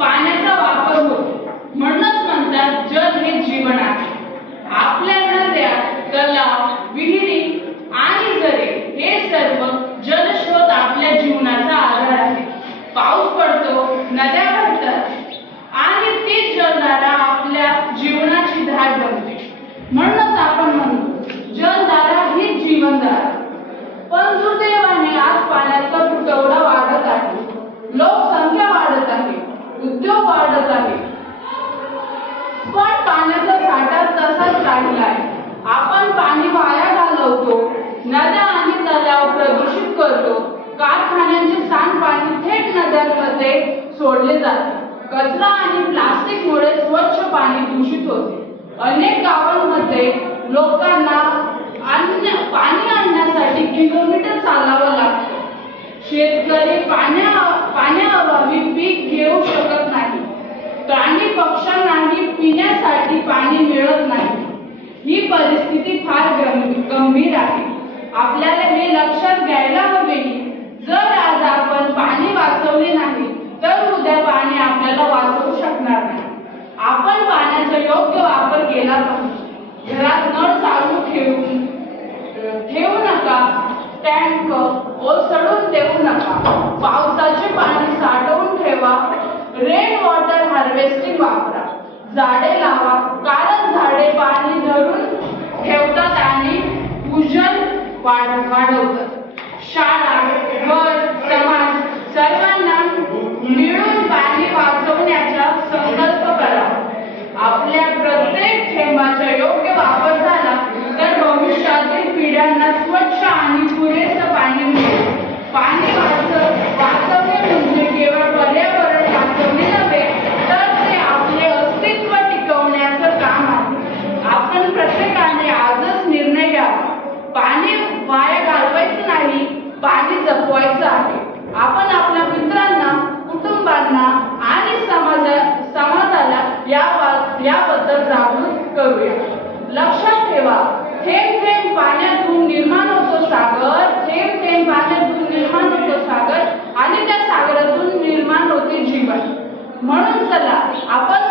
पाण्याचा वापर होतो। म्हणूनच म्हणतात जल हे जीवन आहे। आपल्या नद्या, तलाव, विहिरी आणि झरे हे सर्व जलस्रोत आपल्या जीवनाचा आधार आहे। पाऊस पडतो, नद्या भरतात आणि ती जलधारा आपल्या जीवनाची धार बनते। म्हणूनच आपण म्हणतो जलधारा ही जीवनधारा। पण दुर्दैवाने आज पाण्याचा तुटवडा वाढत आहे, लोकसंख्या वाढत आहे, उद्योग वाढत आहे, पण पाण्याचा साठा तसाच राहिला आहे। आपण पाणी वाया घालवतो, नद्या आणि तलाव प्रदूषित करतो, कारखान्यांचे सांडपाणी थेट नद्यांमध्ये सोडले जाते, कचरा आणि प्लास्टिकमुळे स्वच्छ पाणी दूषित होते। अनेक गावांमध्ये लोकांना पाणी आणण्यासाठी किलोमीटर चालावं लागतं। शेतकरी पाण्याअभावी पीक घेऊ शकत नाही, प्राणी पक्ष्यांनाही पिण्यासाठी पाणी मिळत नाही। ही परिस्थिती फार गंभीर आहे। आपल्याला हे लक्षात घ्यायला हवे की जर आज आपण पाणी वाचवले नाही तर उद्या पाणी आपल्याला वाचवू शकणार नाही। आपण पाण्याचा योग्य वापर केला पाहिजे। घरात नळ चालू ठेवू नका, टँक ओसडून देऊ नका, पावसाचे पाणी साठवून ठेवा, रेन वॉटर हार्वेस्टिंग वापरा, झाडे लावा, कारण झाडे पाणी धरून ठेवतात आणि भूजल वाढवतात। शाळा, घर, समाज सर्वांना मिळून पाणी वाचवण्याचा संकल्प करा। आपल्या प्रत्येक थेंबाचा योग्य वापर झाला तर भविष्यातील पिढ्यांना स्वच्छ आणि पुरेसं पाणी मिळेल। पाणी वाचवणे म्हणजे केवळ पर्यावरण वाचवणे नव्हे तर ते आपले अस्तित्व टिकवण्याचं काम आहे। आपण प्रत्येकाने आजच निर्णय घ्यावा, पाणी वाया घालवायचं नाही, पाणी जपवायचं आहे। आपण आपल्या मित्रांना, कुटुंबांना आणि समाजाला याबद्दल जागृत करूया। लक्षात ठेवा, थेंब थेंब पाण्यातून निर्माण होतो सागर, थेंब थेंब पाण्यातून निर्माण होतो सागर आणि त्या सागरातून निर्माण होते जीवन। म्हणून चला आपण